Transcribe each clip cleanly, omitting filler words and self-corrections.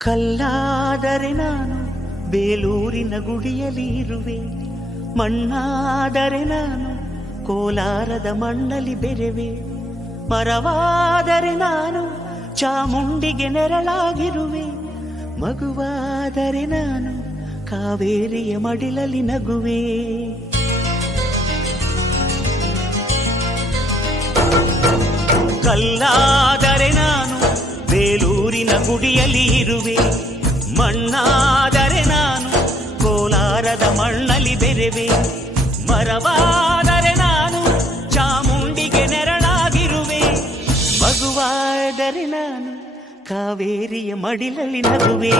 ಕಲ್ಲಾದರೆ ನಾನು ಬೇಲೂರಿನ ಗುಡಿಯಲ್ಲಿ ಇರುವೆ, ಮಣ್ಣಾದರೆ ನಾನು ಕೋಲಾರದ ಮಣ್ಣಲ್ಲಿ ಬೆರೆವೆ, ಮರವಾದರೆ ನಾನು ಚಾಮುಂಡಿಗೆ ನೆರಳಾಗಿರುವೆ, ಮಗುವಾದರೆ ನಾನು ಕಾವೇರಿಯ ಮಡಿಲಲ್ಲಿ ನಗುವೆ. ಕಲ್ಲಾದರೆ ನಾನು ಬೇಲೂರಿನ ಗುಡಿಯಲ್ಲಿ ಇರುವೆ, ಮಣ್ಣಾದರೆ ನಾನು ಕೋಲಾರದ ಮಣ್ಣಲ್ಲಿ ಬೆರೆವೆ, ಮರವಾದರೆ ನಾನು ಚಾಮುಂಡಿಗೆ ನೆರಳಾಗಿರುವೆ, ಮಗುವಾದರೆ ನಾನು ಕಾವೇರಿಯ ಮಡಿಲಲ್ಲಿ ನಗುವೆ.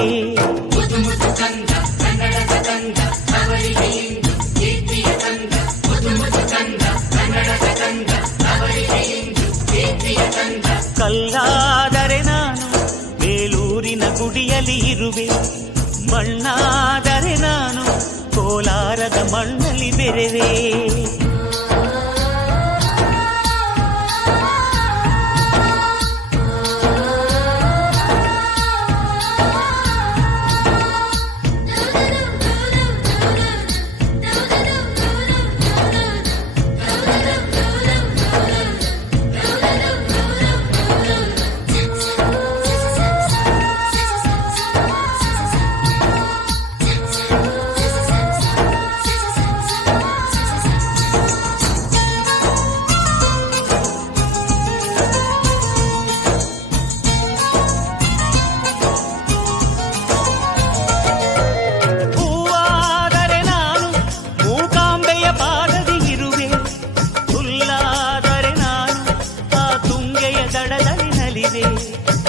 ಕಲ್ಲಾದರೆ ನಾನು ಬೇಲೂರಿನ ಗುಡಿಯಲ್ಲಿ ಇರುವೆ, ಮಣ್ಣಾದರೆ ನಾನು ಕೋಲಾರದ ಮಣ್ಣಲ್ಲಿ ಬೆರೆವೆ.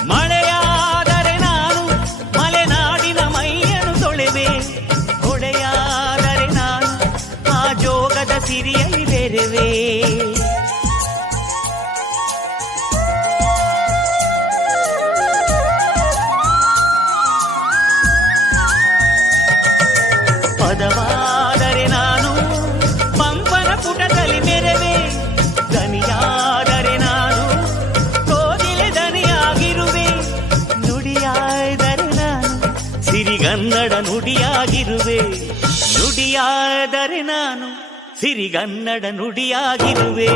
ಮಳೆಯಾದರೆ ನಾನು ಮಲೆನಾಡಿನ ಮೈಯನ್ನು ತೊಳೆವೆ, ಹೊಳೆಯಾದರೆ ನಾನು ಆ ಜೋಗದ ಸಿರಿಯಲ್ಲಿ ಬೆರೆವೆ. ಪದವಾದರೆ ನಾನು ಪಂಪನ ಪುಟದಲ್ಲಿ ಮೆರೆವೆ, ದನಿಯಾದರೆ ನಾನು ಕೋಗಿಲೆ ದನಿಯಾಗಿರುವೆ, ನುಡಿಯಾದರೆ ನಾನು ಸಿರಿಗನ್ನಡ ನುಡಿಯಾಗಿರುವೆ, ನುಡಿಯಾದರೆ ನಾನು ಸಿರಿಗನ್ನಡ ನುಡಿಯಾಗಿರುವೆ.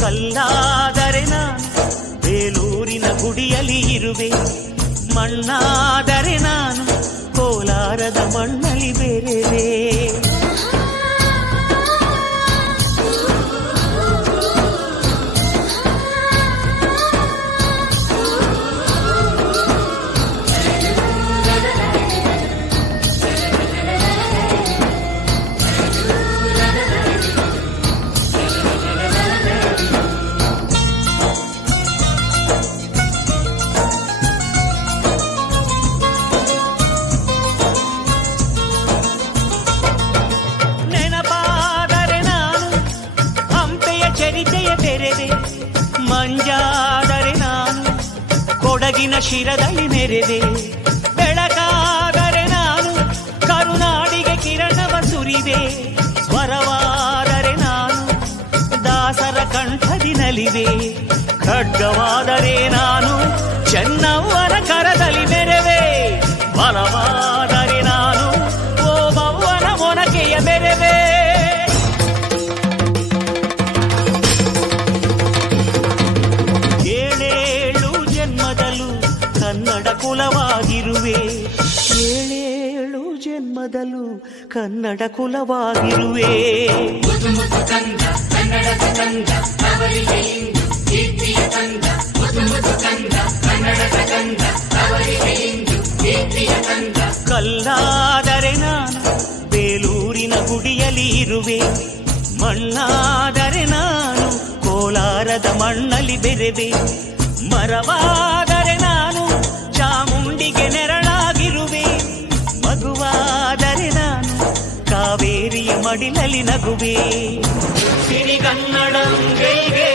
ಕಲ್ಲಾದರೆ ನಾನು ಬೇಲೂರಿನ ಗುಡಿಯಲ್ಲಿ ಇರುವೆ, ಮಣ್ಣಾದರೆ ನಾನು ಕೋಲಾರದ ಮಣ್ಣಲ್ಲಿ ಬೆರೆವೆ. ಮಂಜಾದರೆ ನಾನು ಕೊಡಗಿನ ಶಿರದಲ್ಲಿ ಮೆರೆದೆ, ಬೆಳಕಾದರೆ ನಾನು ಕರುನಾಡಿಗೆ ಕಿರಣವ ಸುರಿದೆ, ಸ್ವರವಾದರೆ ನಾನು ದಾಸರ ಕಂಠದಿ ನಲಿವೆ, ಖಡ್ಗವಾದರೆ ನಾನು ಚೆನ್ನವ್ವನ ಕರದಲ್ಲಿ ಮೆರೆವೆ, ಬಲವಾದರೆ ನಾನು ಓಬವ್ವನ ಮೊನಕೆಯ ಮೆರೆವೆ. ಕನ್ನಡ ಕುಲವಾಗಿರುವೆ, ಏಳೇಳು ಜನ್ಮದಲ್ಲೂ ಕನ್ನಡ ಕುಲವಾಗಿರುವೆ. ಕಲ್ಲಾದರೆ ನಾನು ಬೇಲೂರಿನ ಗುಡಿಯಲ್ಲಿ ಇರುವೆ, ಮಣ್ಣಾದರೆ ನಾನು ಕೋಲಾರದ ಮಣ್ಣಲ್ಲಿ ಬೆರೆವೆ, ಮರವಾದರೆ ನಾನು ಚಾಮುಂಡಿಗೆ ನೆರಳಾಗಿರುವೆ, ಮಗುವಾದರೆ ನಾನು ಕಾವೇರಿಯ ಮಡಿಲಲ್ಲಿ ನಗುವೆ. ಸಿರಿಗನ್ನಡಂ ಗೆಲ್ಗೆ.